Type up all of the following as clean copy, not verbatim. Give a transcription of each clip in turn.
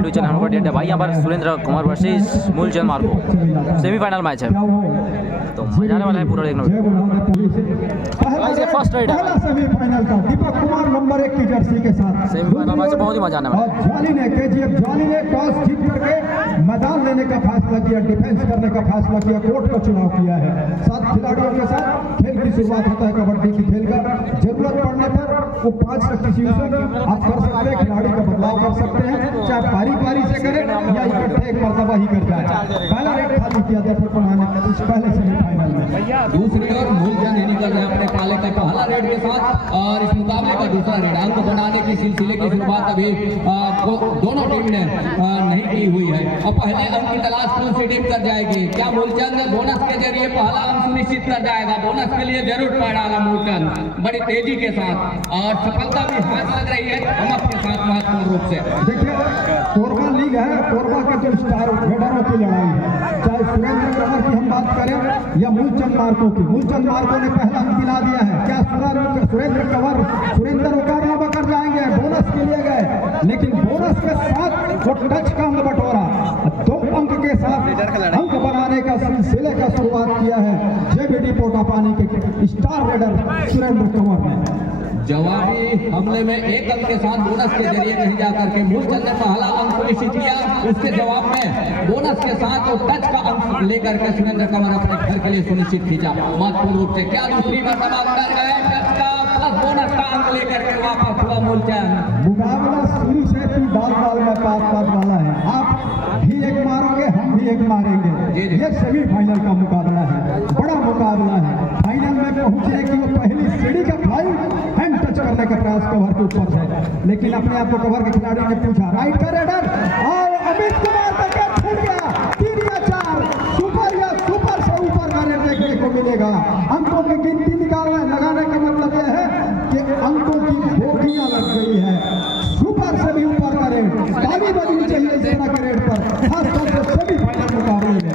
My YouTube channel पर date भाई यहाँ पर Surendra Kumar versus Moolchand Marco semifinal match है, तो मजा आने वाला है पूरा देखने में। फर्स्ट राइड है सेमीफाइनल का दीपक कुमार नंबर 1 की जर्सी के साथ सेमीफाइनल मैच बहुत ही मजा आने वाला है। जाली ने केजीएफ जाली ने टॉस जीत करके मैदान लेने का फैसला किया, डिफेंस करने का फैसला किया, कोर्ट का चुनाव किया है। 7 खिलाड़ियों के साथ खेल की शुरुआत होता है कबड्डी की खेल का। जरूरत पड़ने पर वो 5 सब्स्टिट्यूशन आप कर सकते हैं, खिलाड़ी का बदलाव कर सकते हैं, चाहे पारी पारी से करें या इकट्ठे एक मरतबा ही कर जाए। पहला रेड खाली किया दीपक कुमार ने इस पहले सेमीफाइनल में। दूसरी ओर मूलचंद ही निकल रहे अपने पाले का पहला रेड के साथ और इस मुकाबले का दूसरा रेड। अंक बनाने की सिलसिले की शुरुआत अभी दोनों टीम ने नहीं की हुई है और पहले अंक की तलाश कौन सी टीम कर जाएगी? क्या मूलचंद बोनस के जरिए पहला अंक सुनिश्चित कर जाएगा? बोनस के लिए जरूर पड़ डाला मूलचंद बड़ी तेजी के साथ और सफलता भी हाथ लग रही है हम आपके साथ महत्वपूर्ण रूप से। देखिए कोरबा लीग है, कोरबा के जो स्टार रेडरों की लड़ाई है, चाहे सुरेंद्र कंवर की हम बात करें या मूलचंद मार्को की। मूलचंद मार्को ने पहला अंक दिला दिया है। क्या सुरेंद्र कंवर सुरेंद्र मुकाबला कर जाएंगे? बोनस के लिए गए, लेकिन बोनस के साथ वो टच का अंक बटोरा 2 अंक के साथ अंक बनाने का सिलसिले का शुरुआत किया है जेबीडी पोटापानी के स्टार रेडर सुरेंद्र कंवर ने। जवाबी हमले में 1 अंक के साथ बोनस के जरिए नहीं जाकर के मूलचंद ने पहला अंक सुनिश्चित किया, उसके जवाब में बोनस के साथ और टच का अंक लेकर के सुरेंद्र कंवर अपने घर के लिए सुनिश्चित खींचा महत्वपूर्ण रूप से। क्या दूसरी बार समाप्त कर गए? टच का प्लस बोनस का अंक लेकर के वापस हुआ मूलचंद। मुकाबला शुरू से ही दाल में पात वाला है। आप भी एक मारोगे, हम भी एक मारेंगे। ये सेमीफाइनल का मुकाबला है, बड़ा मुकाबला है। फाइनल में पहुंचने की वो पहली सीढ़ी का फाइल हैंड टच करने का प्रयास कवर के ऊपर है, लेकिन अपने आप को कवर के खिलाड़ी ने पूछा राइट का रेडर और अमित कुमार तक छूट गया। 3 या 4 सुपर या सुपर से ऊपर का रेड देखने को मिलेगा। अंकों की गिनती लगाने का मतलब यह है कि अंकों की बोटियां लग गई है। सुपर से भी ऊपर का रेड ताली बजनी चाहिए इस तरह के रेड पर, खासतौर से सेमीफाइनल मुकाबले में।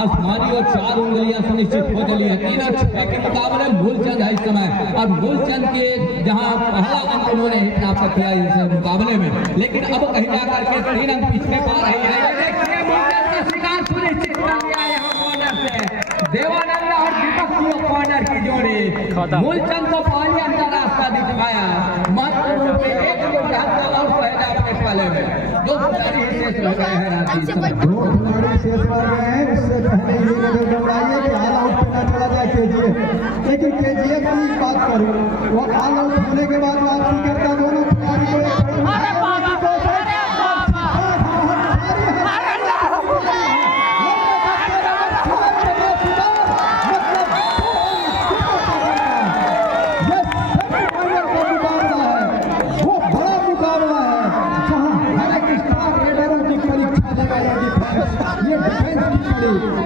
आसमानी और 4 उंगलियां सुनिश्चित हो चली है। 3 और 6 के मुकाबले मूलचंद है इस समय और मूलचंद के जहां पहला अंक उन्होंने ही प्राप्त किया इस मुकाबले में, लेकिन अब कहीं जाकर के 3 अंक पीछे पा रही है। देखिए मूलचंद का शिकार सुनिश्चित कर लिया यहाँ कॉर्नर से देवानंद और दीपक को कॉर्नर की जोड़ी। मूलचंद को पहली अंतर रास्ता दिखाया महत्वपूर्ण रूप से 1 नंबर हाथ और पहला अपने पाले में 2 खिलाड़ी शेष रह गए हैं। 2 खिलाड़ी शेष रह गए हैं। इससे पहले ये नजर दौड़ाइए कि ऑल आउट पे ना चला जाए केजीएफ, लेकिन केजीएफ की बात करूं वो ऑल आउट होने के बाद वापसी करता दोनों खिलाड़ी को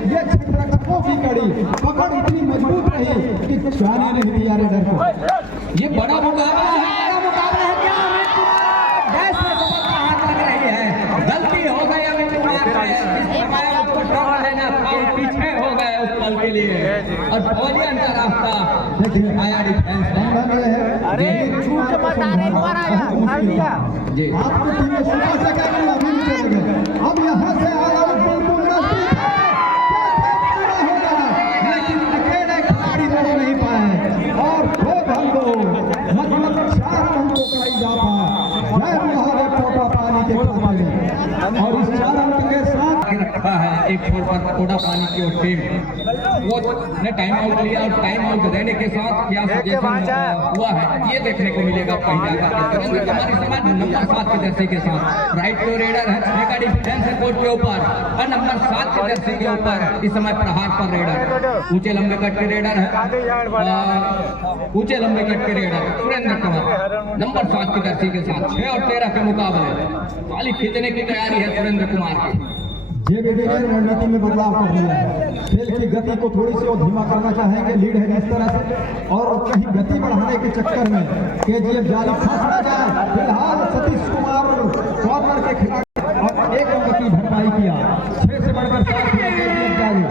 ये छत्रक्षकों की कड़ी पकड़ इतनी मजबूत रही कि जाने नहीं दिया रेडर को। ये बड़ा मुकाबला है, बड़ा मुकाबला है। क्या अमित कुमार डैश में सफलता हाथ लग रही है? गलती हो गई अमित कुमार से, इस समय उसको टॉप लेना था, पीछे हो गए उस पल के लिए और पहली अंतर रास्ता आया डिफेंस में। अरे छूट के मत आने एक बार आया उठा दिया जी। आपको टीम में सुना सका कि अभी चले गए, अब यहां से ऑल आउट बिल्कुल नजदीक है। लेकिन अकेले खिलाड़ी दौड़ नहीं पाए और 2 अंकों मतलब 4 अंकों का इजाफा जय महादेव पोटापानी के खाते में और इस 4 अंक के साथ रखा है एक छोर पर पोटापानी की और टीम वो ने टाइम आउट लिया और टाइम आउट देने के साथ क्या सजेशन हुआ है ये देखने को मिलेगा। पहले सुरेंद्र कुमार इस समय नंबर 7 की जर्सी के साथ राइट को रेडर है, 6 का डिफेंस है कोर्ट के ऊपर और नंबर 7 की जर्सी के ऊपर इस समय प्रहार पर रेडर ऊंचे लंबे कट के रेडर है, ऊंचे लंबे कट के रेडर सुरेंद्र कुमार नंबर 7 की जर्सी के साथ 6 और 13 के मुकाबले ताली खींचने की तैयारी है सुरेंद्र कुमार की। जेबीडी ने रणनीति में बदलाव कर लिया है। खेल की गति को थोड़ी सी और धीमा करना चाहेंगे, लीड है इस तरह से और कहीं गति बढ़ाने के चक्कर में केजीएफ जाली फंस ना जाए। फिलहाल सतीश कुमार कॉर्नर के खिलाड़ी और 1 अंक की भरपाई किया। 6 से बढ़कर 7 केजीएफ जाली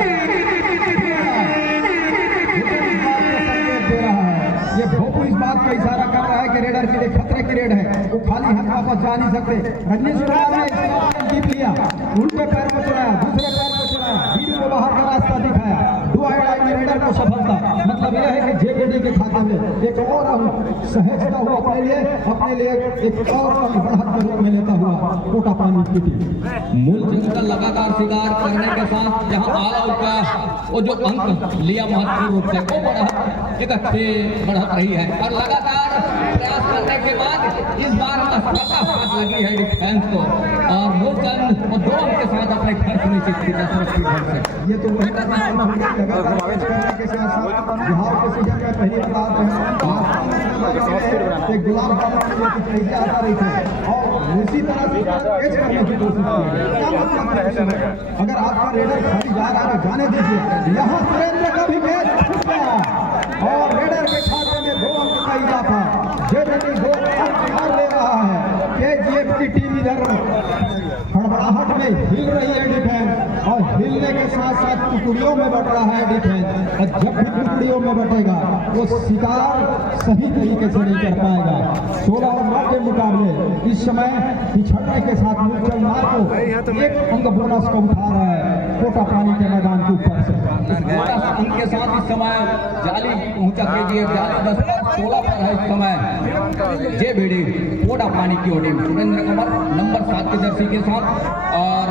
ये भोपू इस बात का इशारा कर रहा है कि रेडर के लिए खतरे की रेड है। वो खाली हाथ वापस जा हटा नहीं सकते। रजनीश कुमार ने जीत लिया, उल्टे पैर को चढ़ाया, दूसरे पैर को चढ़ाया, वीरू को बाहर का रास्ता दिखाया, रेडर को सफलता। मतलब यह है कि जेकेडी के खाते में एक और सहजता हुआ अपने लिए एक और बढ़त के रूप में लेता हुआ कोटा पानी की टीम मूलचंद का लगातार शिकार करने के साथ जहां ऑल आउट का वो जो अंक लिया महत्वपूर्ण रूप से वो एक अच्छी बढ़त रही है और लगातार प्रयास करने के बाद इस बार असफलता हाथ लगी है डिफेंस को और मूलचंद और 2 अंक के साथ अपने घर सुनिश्चित की सुरक्षित घर से। ये तो के साथ बिहार के सीजन में पहली बार एक गुलाम कैसे आता रही थी और उसी तरह से कैच करने की कोशिश की। क्या मतलब है अगर आपका रेडर खाली जा रहा है जाने दीजिए। यहाँ सुरेंद्र का भी मैच छूट गया और रेडर के खाते में 2 अंक का इजाफा। जेकेडी 2 अंक ले रहा है। केजीएफ की टीम इधर हड़बड़ाहट में हिल रही है डिफेंस और हिलने के साथ साथ टुकड़ियों में बट रहा है डिफेंस और जब भी टुकड़ियों में बटेगा वो शिकार सही तरीके से नहीं कर पाएगा। 16 और 9 के मुकाबले इस समय पिछड़ने के साथ मूलचंद मार्को 1 अंक बोनस को उठा रहा है कोटा पानी के मैदान के ऊपर से। उनके साथ इस समय जाली पहुंचा केजीएफ जाली 10-16 पर है इस समय जेबीडी कोटा पानी की टीम सुरेंद्र कुमार नंबर 7 के जर्सी के साथ और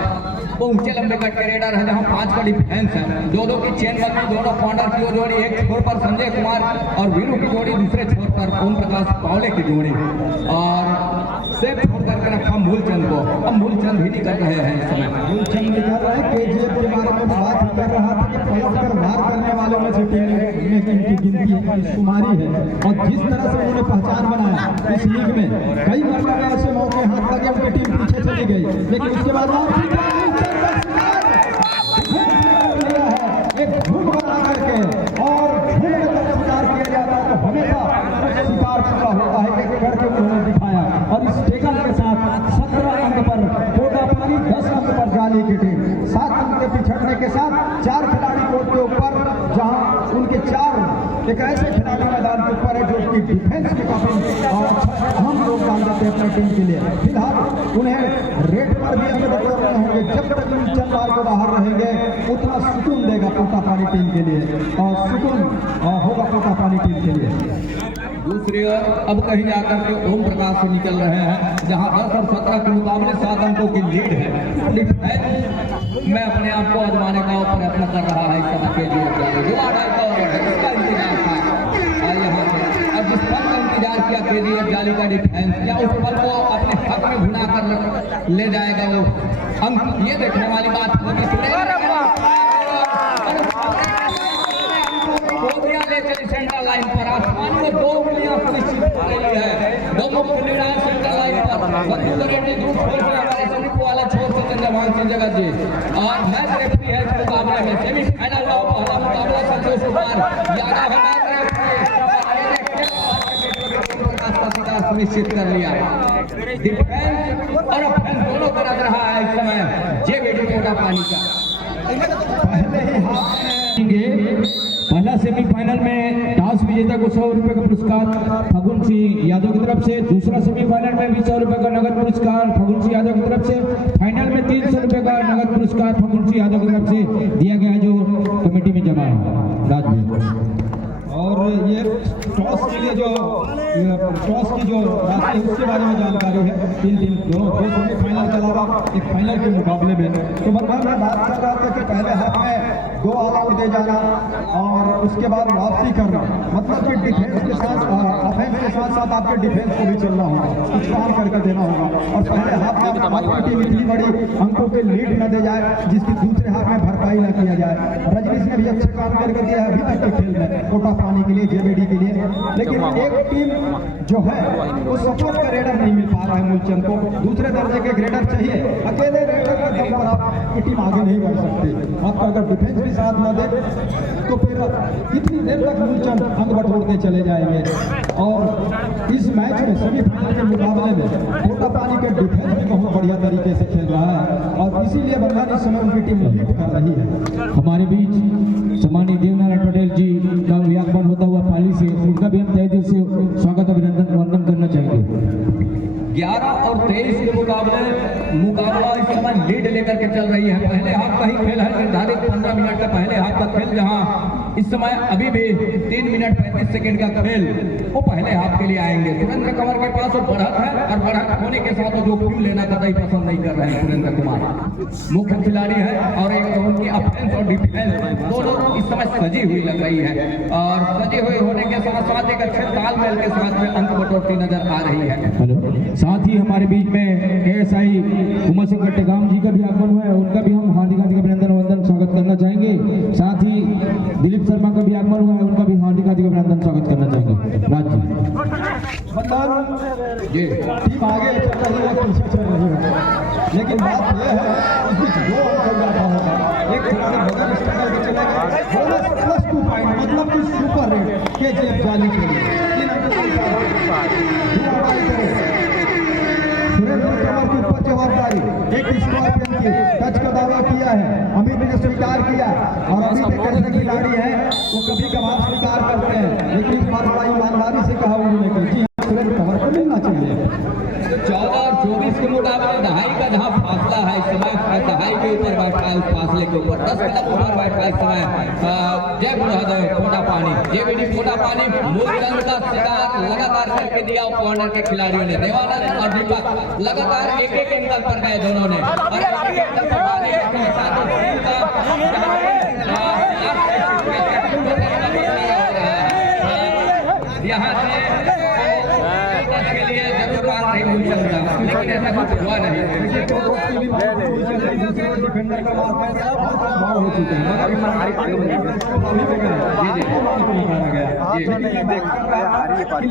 ऊंचे लंबे कट के रेडर है जहां 5 का डिफेंस है। 2-2 की चेन बंदी दोनों कॉर्नर की जोड़ी एक छोर पर संजय कुमार और वीरू की जोड़ी दूसरे छोर पर ओम प्रकाश पावले की जोड़ी और सेफ छोड़ करके रखा मूलचंद को। अब मूलचंद ही निकल रहे हैं इस समय। मूलचंद निकल रहे हैं। केजीएफ के बारे में बात कर रहा था कि पलट कर वार करने वालों में से टीम में इनकी गिनती शुमारी है और जिस तरह से उन्होंने पहचान बनाया इस लीग में कई मरतबा ऐसे मौके हाथ लगे उनकी टीम पीछे चली गई लेकिन उसके बाद एक झूठ बना करके और झूठ में जब शिकार किया जाता है तो हमेशा शिकार पूरा होता है एक करके उन्होंने दिखाया और इस टेकल के साथ 17 अंक पर कोटा पानी 10 अंक पर जाली की टीम 7 अंक के पिछड़ने के साथ 4 खिलाड़ी कोर्ट के ऊपर जहां उनके 4 एक ऐसे खिलाड़ी मैदान के ऊपर है जो उसकी डिफेंस के काफी अहम योगदान देते हैं अपनी टीम के लिए। फिलहाल उन्हें रेड पर भी अंक बटोर रहे होंगे। जब तक मूलचंद मार्को बाहर रहेंगे उतना सुकून देगा कोटा पानी टीम के लिए और सुकून होगा कोटा पानी टीम के लिए। दूसरी ओर अब कहीं जाकर के ओम प्रकाश से निकल रहे हैं जहां 10 और 17 के मुकाबले 7 अंकों की लीड है। डिफेंस में अपने आप को आजमाने का प्रयत्न कर रहा है इस समय के लिए इसका इंतजार था और यहाँ पे अब जिस पल का इंतजार किया केजीएफ जाली का डिफेंस क्या उस पल को अपने हक में भुना कर ले जाएगा वो अंक। ये देखने वाली बात होगी। ले चली सेंट्रल लाइन पर आसमान में 2 उंगलियां सुनिश्चित हो गई है। दोनों खिलाड़ी सेंट्रल लाइन पर बंदूक रेड्डी दूर छोर से हमारे समीप वाला छोर से चंद्रभान सिंह जगत जी और मैच रेफरी है इस मुकाबले में सेमीफाइनल का पहला मुकाबला संतोष कुमार यादव है। मैच सुनिश्चित कर लिया। डिफेंस और ऑफेंस दोनों तरफ रहा है इस समय जेबीडी कोटा पानी का। पहले ही हाथ पहला सेमीफाइनल में टॉस विजेता को 100 रुपए का पुरस्कार फगुन सिंह यादव की तरफ से। दूसरा सेमीफाइनल में भी 100 रुपए का नगद पुरस्कार फगुन सिंह यादव की तरफ से। फाइनल में 300 रुपए का नगद पुरस्कार फगुन सिंह यादव की तरफ से दिया गया जो कमेटी में जमा है। राजवीर और ये टॉस के लिए जो टॉस की जो राशि है उसके बारे में जानकारी है। 3 दिन दोनों 2 सेमीफाइनल के अलावा एक फाइनल के मुकाबले में तो बरबार में बात कर रहा था कि पहले हाफ में 2 ऑल आउट दे जाना और उसके बाद वापसी करना मतलब कि डिफेंस के साथ ऑफेंस के साथ साथ आपके डिफेंस को भी चलना होगा कुछ काम करके देना होगा और पहले हाफ में आपकी इतनी बड़ी अंकों के लीड न दे जाए जिसकी दूसरे हाफ में भरपाई न किया जाए। रजनीश ने भी अच्छे काम करके दिया अभी तक के खेल में कोटा पानी के लिए जेबीडी के लिए लेकिन एक टीम जो है वो सपोर्ट का रेडर नहीं मिल पा रहा है मूलचंद को। दूसरे दर्जे के ग्रेडर चाहिए। अकेले रेडर का दम पर आपकी टीम आगे नहीं बढ़ सकती। आपका अगर डिफेंस भी साथ न दे तो फिर कितनी देर तक मूलचंद अंक बटोरते चले जाएंगे। और इस मैच में सेमीफाइनल के मुकाबले में कोटा पानी के डिफेंस भी बहुत बढ़िया तरीके से खेल रहा है और इसीलिए बंगाल इस समय उनकी टीम लीड कर रही है। हमारे बीच सम्मानित देवनारायण पटेल जी का आगमन होता हुआ पाली से उनका भी हम तहे दिल से स्वागत अभिनंदन वंदन करना चाहेंगे। 11 और 23 मुकाबला इस समय लीड लेकर के चल रही है। पहले हाफ का ही खेल है, निर्धारित 15 मिनट का पहले हाफ का खेल, जहां इस समय अभी भी 3 मिनट 35 सेकंड का खेल वो पहले हाफ के लिए आएंगे। सुरेंद्र कंवर के पास वो बढ़त है और बढ़त होने के साथ वो जो फ्यूल लेना कतई पसंद नहीं कर रहे हैं। सुरेंद्र कुमार मुख्य खिलाड़ी है और एक तो उनकी ऑफेंस और डिफेंस दोनों इस समय सजी हुई लग रही है और सजी हुई होने के साथ साथ एक अच्छे तालमेल के साथ में अंक बटोरती नजर आ रही है। हेलो, साथ ही हमारे बीच में ASI उमर सिंह कट्टेगाम जी का भी आगमन हुआ है, उनका भी हम हार्दिक हार्दिक अभिनंदन वंदन स्वागत करना चाहेंगे। साथ ही दिलीप शर्मा का भी आगमन हुआ है, उनका भी हार्दिक हार्दिक अभिनंदन स्वागत करना चाहेंगे। राज जी टीम आगे चल रही है, पीछे चल रही है, लेकिन बात यह है इस बीच 2 अंक चल जाता होगा। एक खिलाड़ी बगैर स्ट्रगल के चला गया, +2 पॉइंट मतलब कि सुपर रेट KGF जाने के लिए 3 अंक सुरेंद्र कंवर की ऊपर जवाबदारी, एक स्कॉर्पियन की टच का दावा किया है, अमित ने स्वीकार किया और अमित एक ऐसे खिलाड़ी है वो कभी कभार स्वीकार करते हैं, लेकिन इस बार बड़ा ईमानदारी से कहा उन्होंने कि जी सुरेंद्र कंवर को मिलना चाहिए। 14 और 24 के मुकाबले दहाई का जहां फासला है इस समय, दहाई के ऊपर बैठा है, उस फासले के ऊपर 10 कदम ऊपर बैठा है इस समय जय गुरुहृदय फोटा पानी, JVD फोटा पानी मूलचंद का शिकार लगातार करके दिया कॉर्नर के खिलाड़ियों ने। देवानंद और दीपक लगातार एक एंगल पर गए दोनों ने और यहाँ से के लिए जरूर बात नहीं भूल सकता, लेकिन ऐसा कुछ हुआ नहीं। डिफेंडर का मार हो चुके हैं,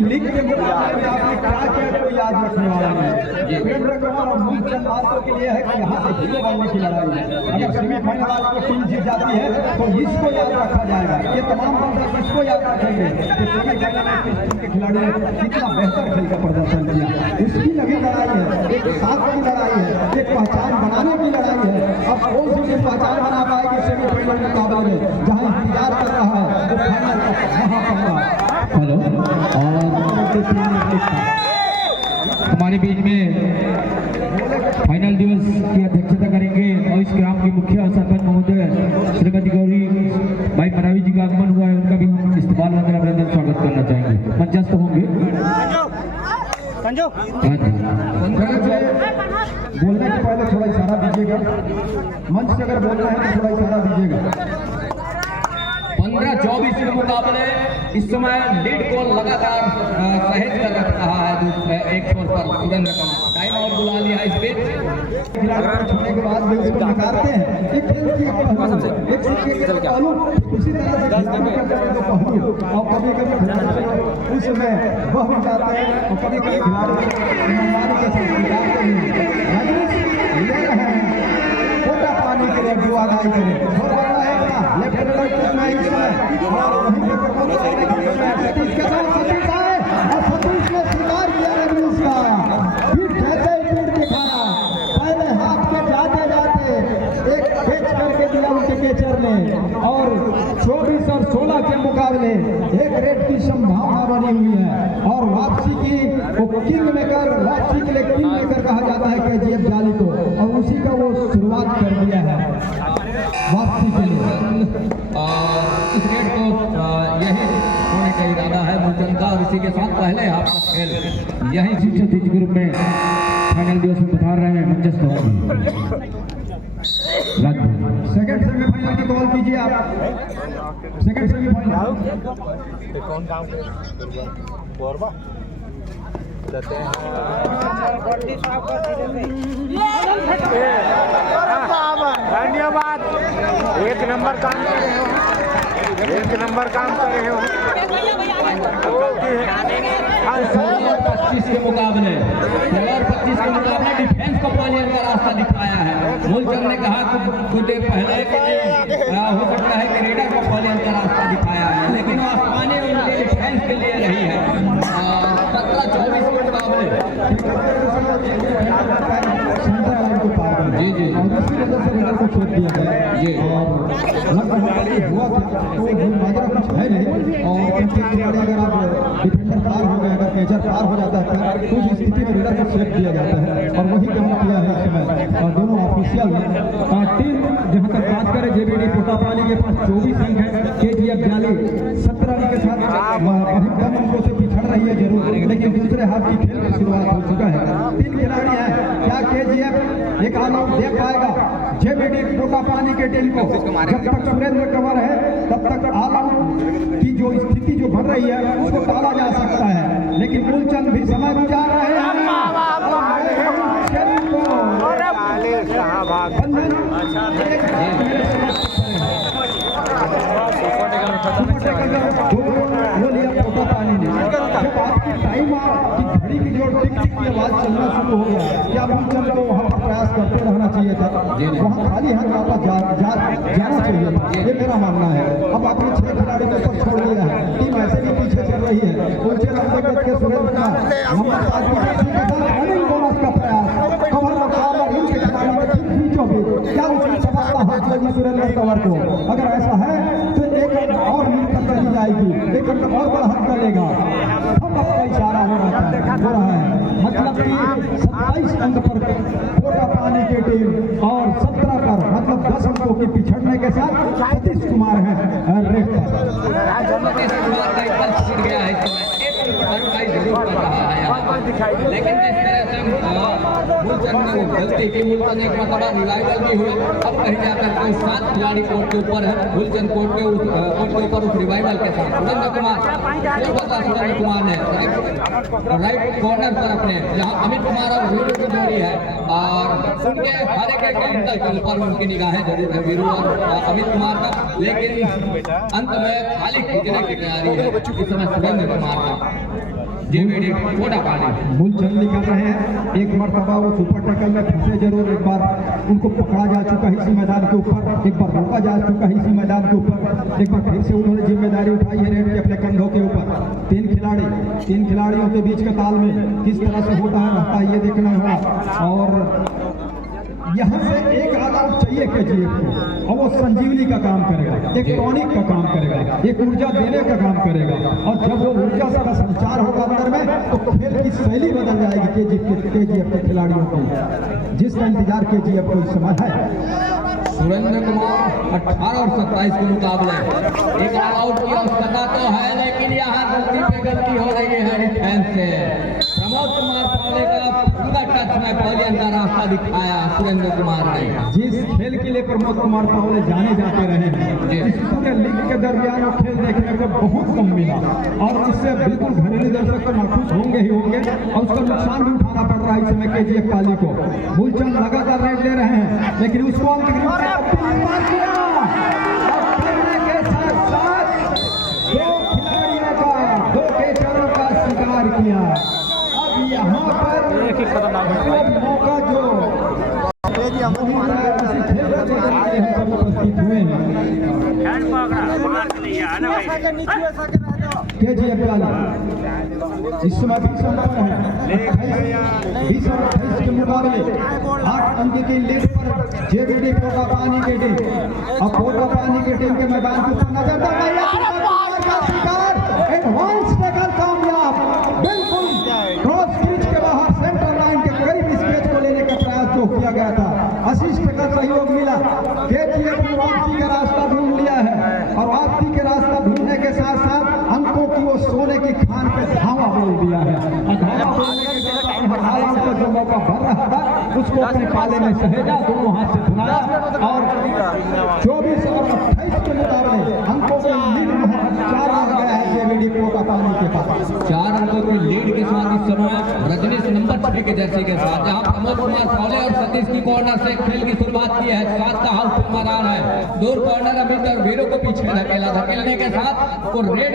लीग के मुकाबले आपने क्या किया कोई याद रखने वाला नहीं। सुरेंद्र कंवर और मूलचंद मार्को के लिए है कि यहाँ से हीरो बनने की लड़ाई है। अगर सेमीफाइनल आपको टीम जीत जाती है तो इसको याद रखा जाएगा। ये तमाम दर्शक इसको याद रखेंगे कि सेमीफाइनल में किस टीम के खिलाड़ी ने कितना बेहतर खेल का प्रदर्शन किया। उसकी लगी लड़ाई है, एक साथ की लड़ाई है, एक पहचान बनाने की लड़ाई है। अब कौन सी टीम पहचान बना पाएगी सेमीफाइनल मुकाबले में, जहाँ इंतजार कर रहा है वो फाइनल तक वहाँ पहुंचा। हेलो, और हमारे बीच में फाइनल दिवस की अध्यक्षता करेंगे और इस ग्राम की मुख्य सरपंच महोदय श्रीमती गौरी भाई मरावी जी का आगमन हुआ है, उनका भी हम इस्तकबाल वंदन अभिनंदन स्वागत करना चाहेंगे। मंचस्थ होंगे। बोलने के पहले थोड़ा इशारा दीजिएगा, मंच से अगर बोलना है तो थोड़ा इशारा दीजिएगा। 15-24 के मुकाबले इस समय लीड को लगातार सहेज कर रख रहा है एक छोर पर सुरेंद्र कंवर। टाइम आउट बुला लिया इस बीच, खिलाड़ी छूने के बाद भी उसको नकारते हैं। एक खेल की एक पहलू, एक सिक्के के पहलू, उसी तरह से खिलाड़ी का जो पहलू और कभी कभी उसमें वह भी जाते हैं और कभी कभी खिलाड़ी ईमानदारी के साथ निकालते हैं। ले रहे हैं कोटा पानी के लिए दुआ गाई करें और बड़ा है ना लेफ्ट राइट में इस समय और वहीं पे सतीश के साथ सतीश आए और सतीश ने स्वीकार किया रजनीश का फिर कहते पीठ दिखाना। पहले हाथ के जाते जाते एक कैच करके दिया उनके कैचर ने और 24 और 16 के मुकाबले एक रेड की संभावना बनी हुई है और वापसी की वो किंग मेकर, वापसी के लिए किंग मेकर कहा जाता है KGF जाली को और उसी का वो शुरुआत कर दिया है वापसी के लिए। इस रेड को यही होने का इरादा है मूलचंद का और इसी के साथ पहले हाफ का खेल यही शिक्षक ग्रुप में फाइनल दिवस में पधार रहे हैं। मंचस्थ होंगे। सेकंड सेमीफाइनल की कॉल कीजिए आप। सेकंड सेमीफाइनल कौन काम धन्यवाद, एक नंबर काम करे हो, एक नंबर काम करे हो। 25 के मुकाबले डिफेंस को पालियर का रास्ता दिखाया है। मूलचंद ने कहा कुछ देर पहले हो सकता है कि रेडर को पालियर का रास्ता दिखाया है, लेकिन वो आसमानी उनके डिफेंस के लिए रही है। 17-24 के मुकाबले जी जी और इसी वजह से रेडर को छेद दिया गया जी। और लगभग हुआ था तो माजरा कुछ है नहीं। और क्योंकि खिलाड़ी अगर आप डिफेंडर पार हो गए, अगर कैचर पार हो जाता है तो उस स्थिति में रेडर को छेद दिया जाता है और वही काम किया है इस समय। और दोनों ऑफिशियल ने टीम जहाँ तक बात करें जेबीडी पोटापानी के पास 24 अंक है, केजीएफ जाली 17 अंक के साथ अधिक कम अंकों से पिछड़ रही है जरूर, लेकिन दूसरे हाफ की खेल की शुरुआत हो चुका है। 3 खिलाड़ी हैं, क्या केजीएफ एक ऑल आउट दे पाएगा जेबीडी पोटापानी के टीम को? जब तक सुरेंद्र कंवर है तब तक ऑल आउट की जो स्थिति जो बन रही है उसको टाला जा सकता है, लेकिन मूलचंद भी समय गुजार रहे हैं। जब आपकी टाइम की घड़ी की जो टिक टिक की आवाज चलना शुरू हो गया, क्या मूलचंद को वहाँ पर प्रयास करते रहना चाहिए था? वहाँ खाली हाथ वापस जाना चाहिए था, ये मेरा मानना है। अब आपने 6 खिलाड़ी को ऊपर छोड़ दिया है, टीम ऐसे भी पीछे चल रही है। उनके लंबे कद के सुरेंद्र का रनिंग बोनस का प्रयास, कवर मुकाबला इनके खिलाड़ी में ठीक बीचों बीच, क्या उसकी सफलता हाथ लगी सुरेंद्र कंवर को? अगर ऐसा है तो एक अंक और लीड तक चली जाएगी, एक अंक और बढ़ा कर लेगा। का इशारा हो रहा है, मतलब कि 27 अंक पर पोटापानी की टीम और 17 पर, मतलब 10 अंकों की पिछड़ने के साथ सतीश कुमार हैं रेड पर। सतीश कुमार का एक पल छूट गया है इस समय, जरूर कर रहा है लेकिन जिस तरह से मूलचंद ने वो गलती की, मूलचंद एक मतलब रिवाइवल भी हुई। अब कहीं जाकर के 7 खिलाड़ी कोर्ट के ऊपर है, मूलचंद कोर्ट के ऊपर उस रिवाइवल के साथ सुरेंद्र कुमार ने राइट कॉर्नर पर अपने, जहां अमित कुमार और वीरू की जोड़ी है और उनके हर एक एंगल के ऊपर उनकी निगाहें जरूर है वीरू और अमित कुमार का, लेकिन अंत में खाली खींचने की तैयारी है इस समय सुरेंद्र कुमार का। जेबीडी पोटापानी मूलचंद निकल रहे हैं, एक मरतबा वो सुपर टैकल में फंसे जरूर, एक बार उनको पकड़ा जा चुका है इसी मैदान के ऊपर, एक बार रोका जा चुका है इसी मैदान के ऊपर, एक बार फिर से उन्होंने जिम्मेदारी उठाई है रेड के अपने कंधों के ऊपर। 3 खिलाड़ियों के बीच का तालमेल किस तरह से होता है रहता है ये देखना होगा। और यहाँ से एक ऑल आउट चाहिए केजीएफ को, और वो संजीवनी का काम करेगा, एक टॉनिक का काम करेगा, एक ऊर्जा देने का काम करेगा। और जब वो ऊर्जा का संचार होगा अंदर में तो खेल की शैली बदल जाएगी केजीएफ के खिलाड़ियों की, जिसका इंतजार केजीएफ को इस समय है। सुरेंद्र कुमार 18 और 27 के मुकाबले एक ऑल आउट की आवश्यकता तो है, लेकिन यहाँ गलती पे गलती हो रही है डिफेंस से। प्रमोद कुमार पावले का पूरा टच में पहले का रास्ता दिखाया सुरेंद्र कुमार ने। जिस खेल के लिए प्रमोद कुमार पावले जाने जाते रहे हैं, इस पूरे लीग के दरमियान वो खेल देखने को बहुत कम मिला और इससे बिल्कुल घरेलू दर्शक तो नाखुश होंगे ही होंगे और उसका नुकसान भी उठाना पड़ रहा है इस समय केजीएफ पाली को। मूलचंद लगातार रेड ले रहे हैं, लेकिन उसको दो कैचरों का शिकार किया। अब यहाँ पर एक ही मौका जो उपस्थित हुए हैं केजीएफ वाले इस समय 20 अंक है, 20 और 28 के मुकाबले 8 अंक की लीड पर जेबीडी पोटापानी की टीम। अब पोटापानी की टीम के मैदान के ऊपर नजर का शिकार, एडवांस टैकल कामयाब, बिल्कुल क्रॉस पिच के बाहर सेंटर लाइन के करीब इस कैच को लेने का प्रयास जो किया गया था, असिस्ट का सहयोग मिला। केजीएफ ने वापसी का रास्ता ढूंढ लिया है और वापसी के रास्ता ढूंढने के साथ साथ अंकों की वो सोने की खान पे धावा बोल दिया है। धावा बोलने के साथ जो मौका भर रहा था उसको अपने पाले में सहेजा, दोनों हाथ से धुनाया और 24 और 28 के मुकाबले अंकों की लीड 4 आ गया है जेबीडी पोटापानी के पास। 4 अंकों की लीड के साथ इस समय रजनीश नंबर 6 के जर्सी के साथ, जहां प्रमोद कुमार पावले और सतीश की कॉर्नर से खेल की शुरुआत की है। 7 का हाउस मार रहा है, दूर कॉर्नर अमित और वीरू को पीछे धकेलने के साथ और रेड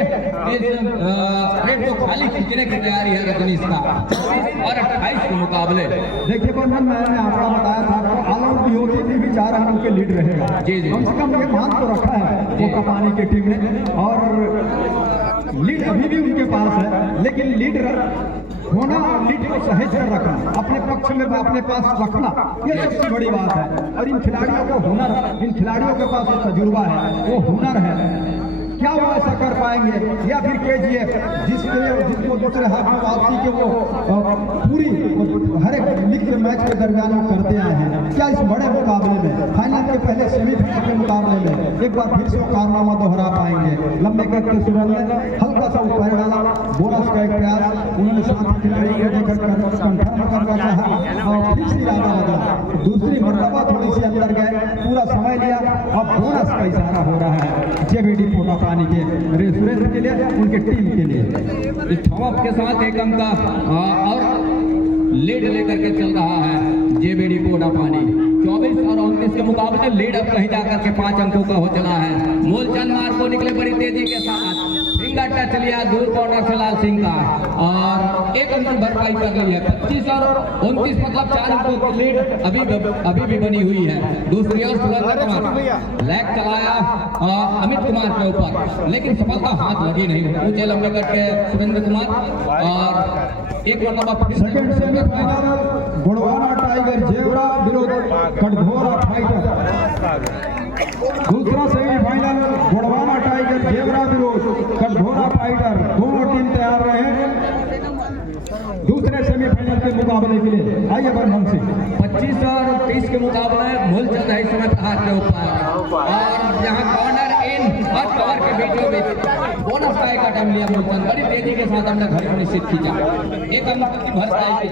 को खाली खींचने की तैयारी है रजनीश का। 24 और 28 के मुकाबले देखिए बंधन, मैंने आपको बताया था आपको ऑल आउट भी होती थी भी 4 रनों के लीड रहेगा। जी जी, कम से कम ये मान तो रखा है पोटापानी की टीम ने और लीड अभी भी उनके पास है, लेकिन लीड होना और लीड को सहेज कर रखना, अपने पक्ष में अपने पास रखना, ये सबसे बड़ी बात है। और इन खिलाड़ियों को हुनर, इन खिलाड़ियों के पास जो तजुर्बा है, वो हुनर है, क्या वो ऐसा कर पाएंगे? या फिर KGF जिसको दूसरे हाथ में वापसी के वो पूरी हर एक लीग के मैच के दरमियान वो करते आए हैं, क्या इस बड़े मुकाबले में फाइनल के पहले सेमीफाइनल के मुकाबले में एक बार फिर से वो कारनामा दोहरा पाएंगे? लंबे कद के सुरंग ने हल्का सा ऊपर डाला, बोनस का एक प्रयास उन्होंने साथी खिलाड़ी को देखकर कंफर्म करना चाहा और फिर से इरादा बदला, दूसरी मरतबा थोड़ी सी अंदर गए, पूरा समय लिया, अब बोनस का इशारा हो रहा है JBD पोटा पानी के सुरेंद्र के लिए, उनके टीम के लिए। इस थॉप के साथ एक अंक का और लीड लेकर के चल रहा है JBD पोटा पानी। 24 और 29 के मुकाबले लीड अब कहीं जाकर के 5 अंकों का हो चला है। मूलचंद मार्को निकले बड़ी तेजी के साथ, फिंगर टच लिया दूर कॉर्नर से लाल सिंह का और एक अंक की भरपाई कर ली है। 25 और 29 मतलब 4 अंकों की लीड अभी भी बनी हुई है। दूसरी ओर सुरेंद्र कुमार लैग चलाया अमित कुमार के ऊपर, लेकिन सफलता हाथ लगी नहीं। ऊंचे लंबे कट के सुरेंद्र कुमार और एक number second semifinal Gudwana tiger Jevra विरोध कटघोरा फाइटर। दूसरा सेमीफाइनल गुड़वाना टाइगर जेवरा विरोध कटघोरा फाइटर, दोनों टीम तैयार रहे दूसरे सेमीफाइनल के मुकाबले के लिए। आइए बरमन सिंह। 25 और 30 के मुकाबले मूलचंद है इस समय प्रहार के ऊपर और यहाँ कॉर्नर इन और कवर के बीचों बीच बोनस का एक अटैम्प्ट लिया मूलचंद, बड़ी तेजी के साथ हमने घर को निश्चित खींचा। एक अंक की भरपाई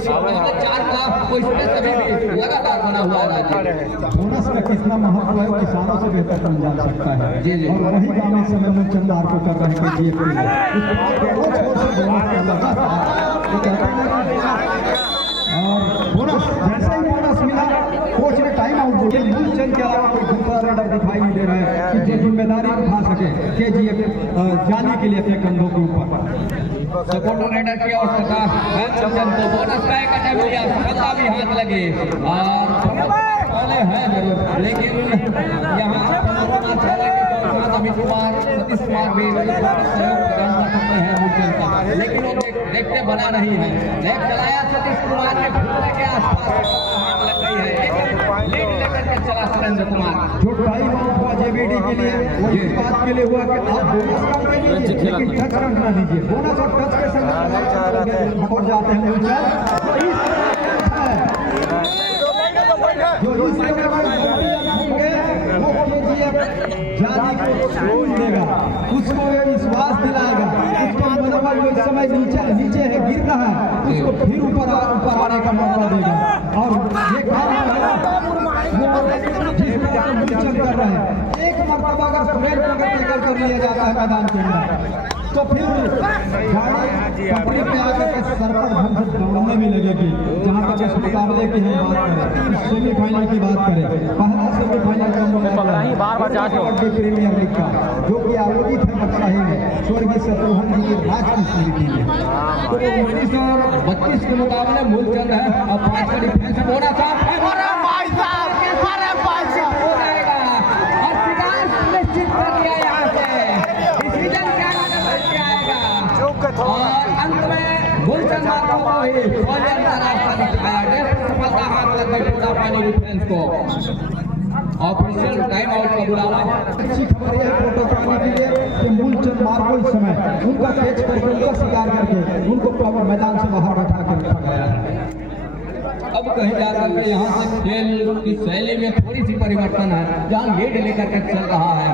4 का कोई स्पेस अभी भी लगातार बना हुआ है। बोनस का कितना महत्व है किसानों से बेहतर कौन जान सकता है। जी जी। और वही काम इस समय मूलचंद को कर रहे हैं KGF के लिए। और बोनस जैसे ही बोनस मिला कोच ने टाइम आउट दिया, मूलचंद के अलावा कोई दूसरा रेडर दिखाई नहीं दे रहा है कि जो जिम्मेदारी उठा सके KGF जाने के लिए अपने कंधों के ऊपर। सपोर्टर रेडर की आवश्यकता है मूलचंद को, बोनस का एक अटैम्प्ट लिया, सफलता भी हाथ लगे और पहले है जरूर, लेकिन यहाँ अमित कुमार सतीश कुमार भी है मूलचंद का, लेकिन वो देखते बना नहीं है। लेग चलाया सतीश कुमार के घुटने के आसपास लग गई है, लेकिन लीड लेकर के चला सुरेंद्र कुमार। जो टाइम आउट हुआ JBD के लिए वो इस बात के लिए हुआ कि आप बोनस कम कर दीजिए लेकिन टच कम ना दीजिए। बोनस और टच के संग पहुंच जाते हैं मूलचंद। जो इस तरह होंगे वो KGF जाने को छोड़ देगा, उसको ये विश्वास दिलाएगा, उसको मनोबल जो इस समय नीचे है गिर रहा है उसको फिर ऊपर आने का मौका देगा। और ये काम मूलचंद कर रहे हैं। एक मरतबा अगर सुरेंद्र को टैकल कर लिया जाता है मैदान के अंदर तो फिर गाड़ी कंपनी पे आकर के सर पर ढंग से दौड़ने भी लगेगी। जहाँ तक इस मुकाबले की हम बात करें, इस सेमीफाइनल की बात करें, पहला सेमीफाइनल का प्रीमियर लीग का जो कि आयोजित है बक्साही में स्वर्गीय शत्रुघ्न जी की राज की स्मृति में। तो 19 और 32 के मुकाबले मूलचंद है और 5 का डिफेंस बोना साफ है हो जाएगा और शिकार निश्चित कर दिया यहाँ से। डिसीजन क्या आएगा और अंत में मूलचंद मार्को को ही रास्ता दिखाया, सफलता हाथ लग गई पूरा पानी डिफेंस को। ऑफिशियल टाइम आउट का बुलावा। अच्छी खबर है पोटा पानी के लिए कि मूलचंद मार्को इस समय उनका कैच करके उनका शिकार करके उनको मैदान से बाहर बैठा कर रखा गया है। अब कहीं जाकर के यहाँ से खेल की शैली में थोड़ी सी परिवर्तन है, जहाँ लीड लेकर के चल रहा है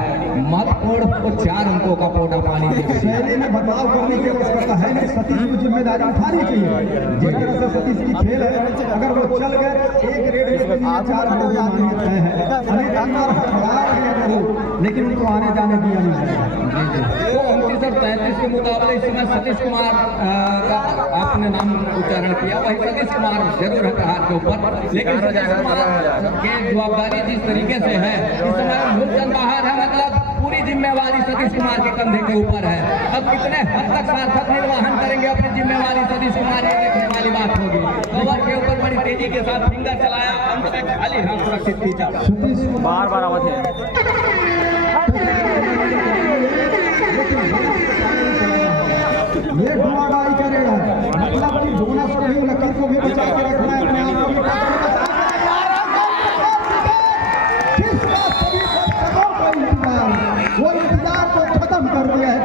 महत्वपूर्ण को 4 अंकों का पोटा पानी शैली में बदलाव करने की आवश्यकता है नहीं, सतीश को जिम्मेदारी उठानी चाहिए। जिस तरह से सतीश की खेल है अगर वो चल गए एक रेड के लिए 4 अंक जाने है लेकिन उनको आने जाने दिया नहीं। तो 29 और 33 के मुकाबले इस समय सतीश कुमार का आपने नाम उच्चारण किया, वही सतीश कुमार जरूर है प्रहार के ऊपर, लेकिन सतीश कुमार की जवाबदारी जिस तरीके से है इस समय मूलचंद बाहर है, मतलब पूरी जिम्मेवारी सतीश कुमार के कंधे के ऊपर है। अब कितने हद तक सार्थक निर्वहन करेंगे अपनी जिम्मेवारी सतीश कुमार, ये देखने वाली बात होगी। कवर के ऊपर बड़ी तेजी के साथ फिंगर चलाया, अंत में खाली हाथ सुरक्षित खींचा। बार आवत है ये घुमाड़ाई करेगा भी बचा के रखना है अपने आप को। किसका सभी दर्शकों का इंतजार, वो इंतजार को खत्म कर दिया है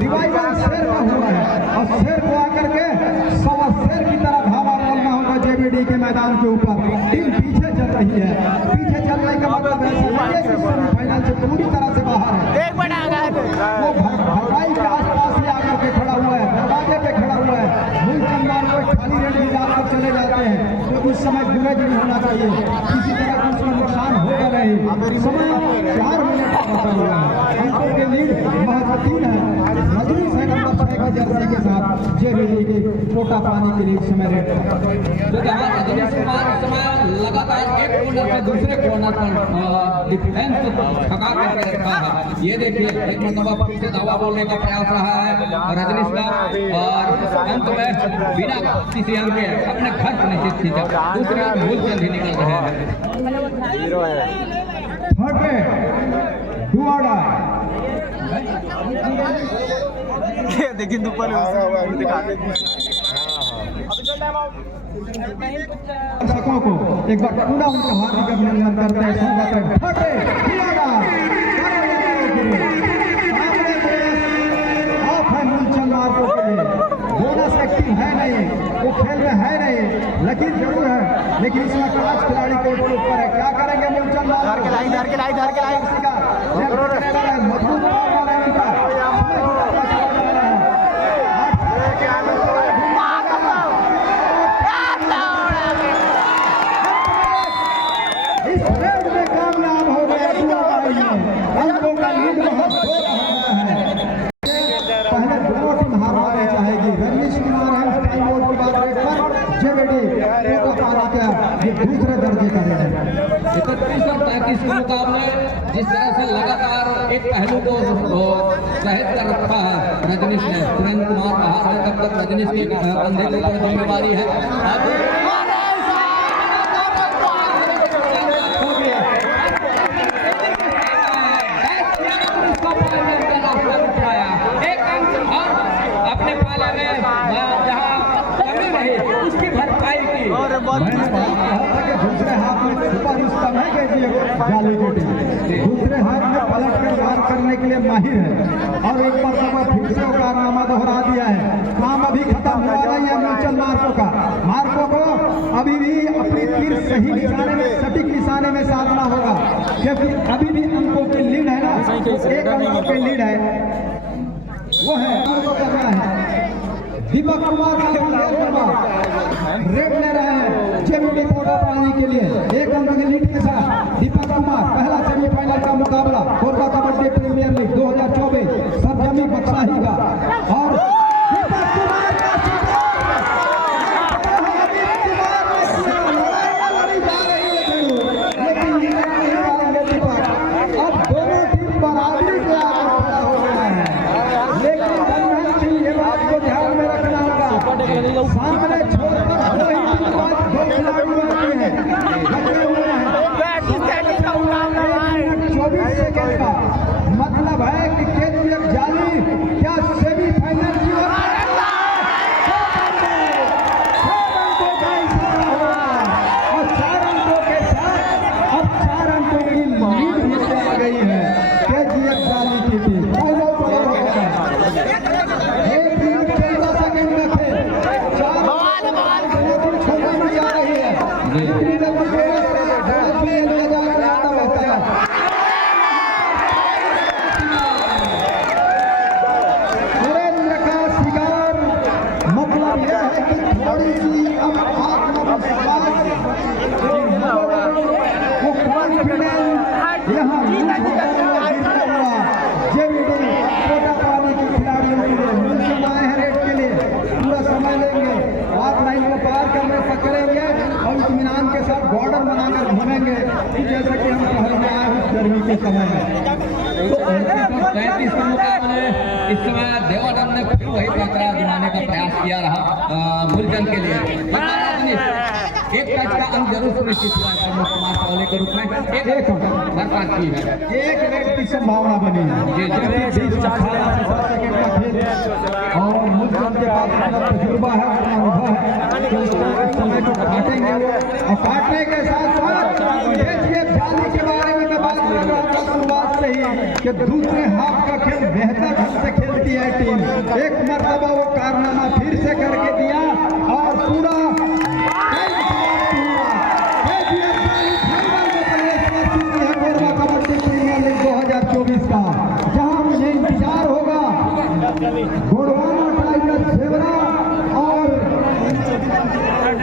रिवाइवल शेर का हुआ है और शेर को आकर के सवा शेर की तरह धावा डालना होगा जेबीडी के मैदान के ऊपर। टीम पीछे चल रही है, पीछे चलने का मतलब है सेमीफाइनल से पूरी तरह से बाहर है। वो भरपाई के आसपास ही आकर के खड़ा हुआ है, दरवाजे पे खड़ा हुआ है। मूलचंद मार्को खाली रेट में जाकर चले जाते हैं तो उस समय गुरेज नहीं होना चाहिए, किसी तरह का उसका नुकसान होगा नहीं। समय 4 मिनट का बचा हुआ है, अंकों के लीड महत्वपूर्ण है। रजनी से नंबर 6 की जर्सी के साथ जेबीडी के कोटा पानी के लिए समय रेट तो जहाँ रजनीश कुमार इस समय लगातार एक कॉर्नर से दूसरे कॉर्नर पर डिफेंस थका करके रखा है। ये देखिए एक मतलब फिर से दावा बोलने का प्रयास रहा है रजनीश का और अंत में बिना किसी अंक के अपने घर पर निश्चित खींचा। दूसरी ओर मूलचंद ही निकल रहे हैं। थर्ड पे दुआड़ा देखिए दुपल दिखाते दर्शकों को एक बार पूरा उनका हार्दिक अभिनंदन करते हैं। स्वागत है थर्ड पे दुआड़ा ऑफ है मूलचंद मार्को के लिए। बोनस एक्टिव है नहीं, वो खेल में है नहीं, लकीर जरूर है लेकिन इसमें 5 खिलाड़ी कोर्ट के ऊपर है। क्या करेंगे मूलचंद मार्को? मजबूत पावर है उनका। इस रेड में कामयाब हो गए अंकों का लीड बहुत हो रहा है। पहले दोनों टीम हार मारना चाहेगी। रजनीश कुमार है टाइम आउट के बाद रेड पर, जेबीडी कोटा पानी का ये दूसरे दर्जे का रेड है। 31 और 33 के मुकाबले जिस तरह से लगातार एक पहलू को सहज कर रखा है रजनीश ने। सुरेंद्र कुमार बाहर है, तब तक रजनीश के कंधे के ऊपर जिम्मेवारी है। एक अंक और अपने पाले में जहाँ कमी रही उसकी भरपाई की। मैंने कहा था कि दूसरे हाथ में छुपा रुस्तम है कि जाली की टीम दूसरे हाथ में पलट कर वार करने के लिए माहिर है और एक बार समय फिर से कारनामा दोहरा दिया है। काम अभी खत्म हुआ नहीं है मूलचंद मार्को का। मार्को को अभी भी अपनी तीर सही निशाने में, सटीक निशाने में साधना होगा क्योंकि अभी भी अंकों की लीड है ना, एक अंकों की लीड है वो है करना है। दीपक कुमार रेड ले रहे हैं जेबीडी कोटा पानी के लिए। एक अंक की लीड के साथ दीपक कुमार पहला सेमीफाइनल का मुकाबला कोलकाता कबड्डी प्रीमियर लीग 2024 सरजमी बदशाही का। और दीपक कुमार का अब दोनों टीम बराबरी के आगे खड़ा हो गया है, लेकिन ये बात को ध्यान में रखना होगा सामने छोड़कर दो खिलाड़ी बाकी हैं, लगे हुए हैं। 24 सेकंड का मतलब है कि केजीएफ जाली क्या सेमीफाइनल की ओर और 4 अंकों के साथ अब 4 अंकों की लीड नीचे आ गई है केजीएफ जाली की टीम। एक मिनट 14 सेकंड का खेल, 4 छोड़ने में आ रही है। इतनी लंबी सुरेंद्र का शिकार मतलब यह है कि थोड़ी सी अब आत्मविश्वास वो कॉन्फिडेंस यहाँ जेबीडी कोटा पानी के खिलाड़ियों के लिए मूलचंद आए हैं रेड के लिए। पूरा समय लेंगे, हाथ लाइन को पार करने पकड़ेंगे और इत्मीनान के साथ बॉर्डर बनाकर घूमेंगे जैसे कि हम शहर में आए उस गर्मी के समय में। तो 33 के मुकाबले इस समय देवानंद ने फिर वही पैतरा दिलाने का प्रयास किया रहा मूलचंद के लिए। एक मैच का अंत जरूर सुनिश्चित हुआ है प्रमोद कुमार पावले के रूप में एक दरकार की है एक रेड की संभावना बनी है और मुल्तान के पास अपना तजुर्बा है, अपना अनुभव है कि उस समय को काटेंगे वो। और काटने के साथ साथ देखिए जाली के बारे में मैं बात कर रहा था शुरुआत से ही कि दूसरे हाफ का खेल बेहतर ढंग से खेलती है टीम। एक मरतबा वो कारनामा फिर से करके दिया और पूरा कबड्डी प्रीमियर लीग 2024 का, जहां मुझे इंतजार होगा गोड़वाना टाइगर जेवरा और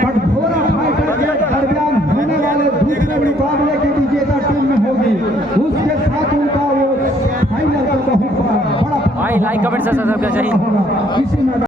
कठघोरा फाइटर के दरमियान होने वाले दूसरे मुकाबले की विजेता टीम में होगी। उसके साथ उनका वो फाइनल का बहुत बड़ा भाई लाइक कमेंट सब्सक्राइब करना चाहिए। इसी में